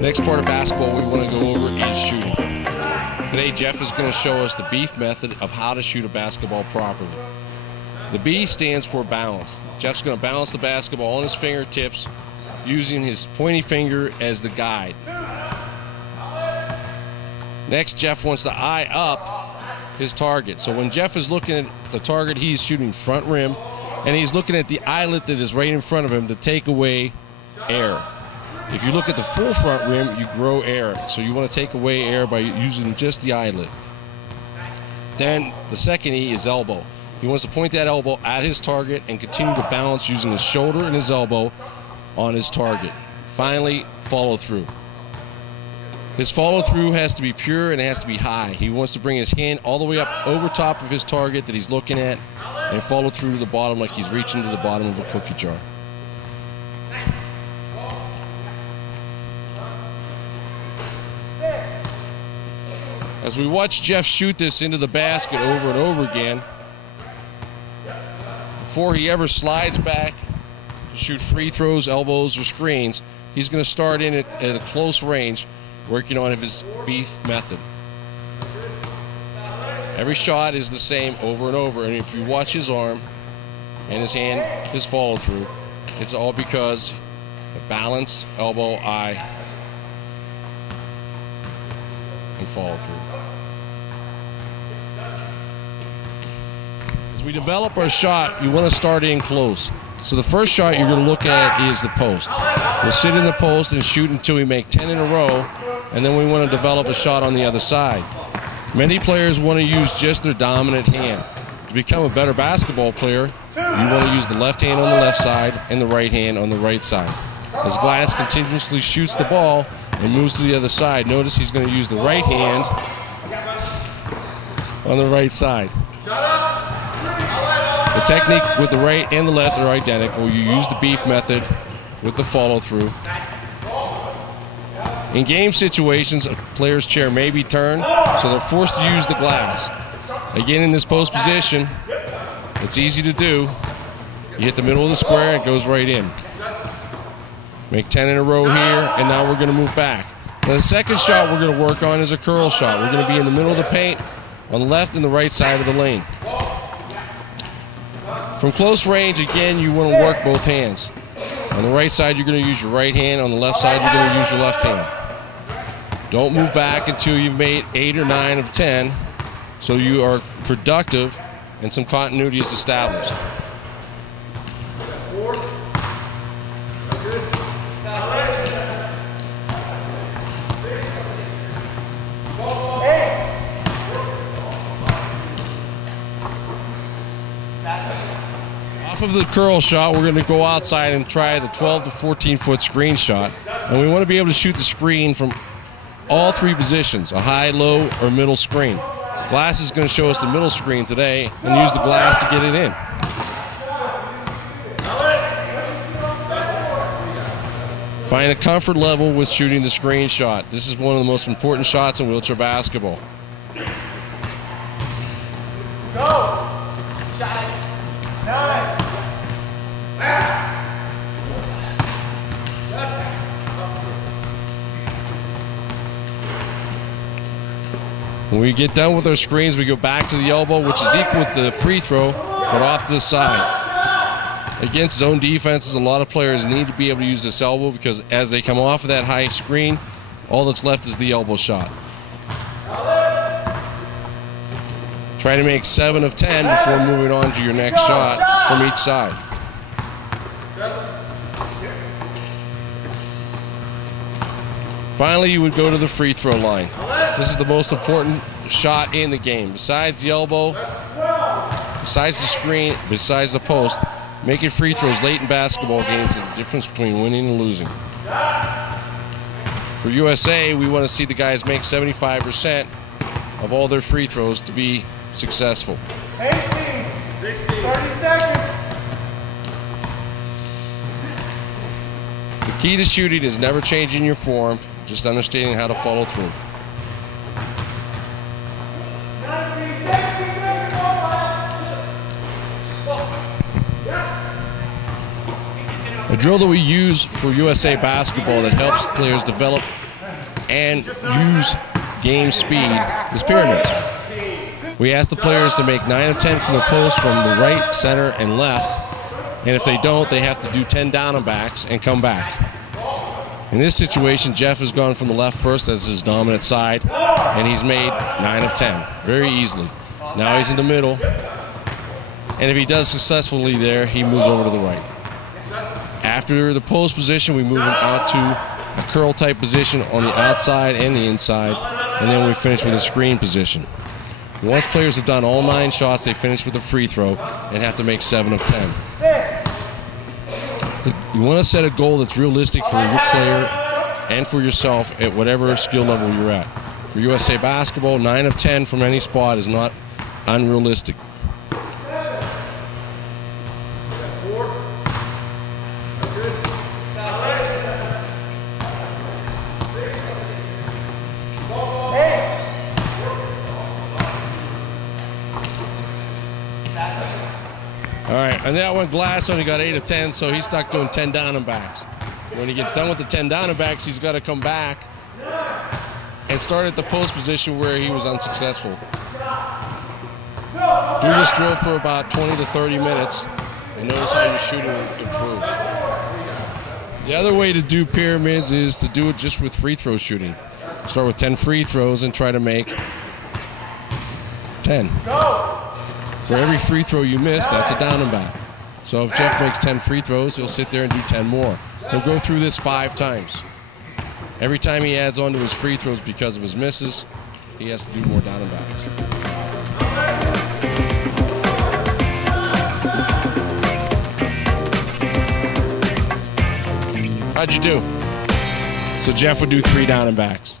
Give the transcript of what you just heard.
Next part of basketball we want to go over is shooting. Today Jeff is going to show us the BEEF method of how to shoot a basketball properly. The B stands for balance. Jeff's going to balance the basketball on his fingertips using his pointy finger as the guide. Next, Jeff wants to eye up his target. So when Jeff is looking at the target, he's shooting front rim, and he's looking at the eyelet that is right in front of him to take away air. If you look at the full front rim, you grow air. So you want to take away air by using just the eyelet. Then the second E is elbow. He wants to point that elbow at his target and continue to balance using his shoulder and his elbow on his target. Finally, follow through. His follow through has to be pure and it has to be high. He wants to bring his hand all the way up over top of his target that he's looking at and follow through to the bottom like he's reaching to the bottom of a cookie jar. As we watch Jeff shoot this into the basket over and over again, before he ever slides back to shoot free throws, elbows, or screens, he's going to start in at a close range, working on his BEEF method. Every shot is the same over and over, and if you watch his arm and his hand, his follow through, it's all because of balance, elbow, eye, and follow through. As we develop our shot, you want to start in close. So the first shot you're going to look at is the post. We'll sit in the post and shoot until we make 10 in a row, and then we want to develop a shot on the other side. Many players want to use just their dominant hand. To become a better basketball player, you want to use the left hand on the left side and the right hand on the right side. As Glass continuously shoots the ball and moves to the other side, notice he's going to use the right hand on the right side. The technique with the right and the left are identical. You use the BEEF method with the follow through. In game situations, a player's chair may be turned, so they're forced to use the glass. Again, in this post position, it's easy to do. You hit the middle of the square and it goes right in. Make 10 in a row here, and now we're going to move back. Now the second shot we're going to work on is a curl shot. We're going to be in the middle of the paint on the left and the right side of the lane. From close range, again, you want to work both hands. On the right side, you're going to use your right hand. On the left side, you're going to use your left hand. Don't move back until you've made 8 or 9 of 10, so you are productive and some continuity is established. Off of the curl shot, we're going to go outside and try the 12 to 14-foot screen shot. And we want to be able to shoot the screen from all three positions, a high, low, or middle screen. Glass is going to show us the middle screen today and use the glass to get it in. Find a comfort level with shooting the screen shot. This is one of the most important shots in wheelchair basketball. Go! Shot. 9. When we get done with our screens, we go back to the elbow, which is equal to the free throw, but off to the side. Against zone defenses, a lot of players need to be able to use this elbow because as they come off of that high screen, all that's left is the elbow shot. Try to make 7 of 10 before moving on to your next shot from each side. Finally, you would go to the free throw line. This is the most important shot in the game. Besides the elbow, besides the screen, besides the post, making free throws late in basketball games is the difference between winning and losing. For USA, we want to see the guys make 75% of all their free throws to be successful. 18, 16, 30 seconds. The key to shooting is never changing your form, just understanding how to follow through. A drill that we use for USA Basketball that helps players develop and use game speed is pyramids. We ask the players to make 9 of 10 from the post from the right, center, and left. And if they don't, they have to do 10 down and backs and come back. In this situation, Jeff has gone from the left first as his dominant side, and he's made 9 of 10 very easily. Now he's in the middle, and if he does successfully there, he moves over to the right. After the post position, we move him out to a curl type position on the outside and the inside, and then we finish with a screen position. Once players have done all 9 shots, they finish with a free throw and have to make 7 of 10. You want to set a goal that's realistic for your player and for yourself at whatever skill level you're at. For USA Basketball, 9 of 10 from any spot is not unrealistic. All right, and that one, Glass only got 8 of 10, so he's stuck doing 10 down and backs. When he gets done with the 10 down and backs, he's got to come back and start at the post position where he was unsuccessful. Do this drill for about 20 to 30 minutes, and notice how your shooting will improve. The other way to do pyramids is to do it just with free throw shooting. Start with 10 free throws and try to make 10. For every free throw you miss, that's a down and back. So if Jeff makes 10 free throws, he'll sit there and do 10 more. He'll go through this 5 times. Every time he adds on to his free throws because of his misses, he has to do more down and backs. How'd you do? So Jeff would do 3 down and backs.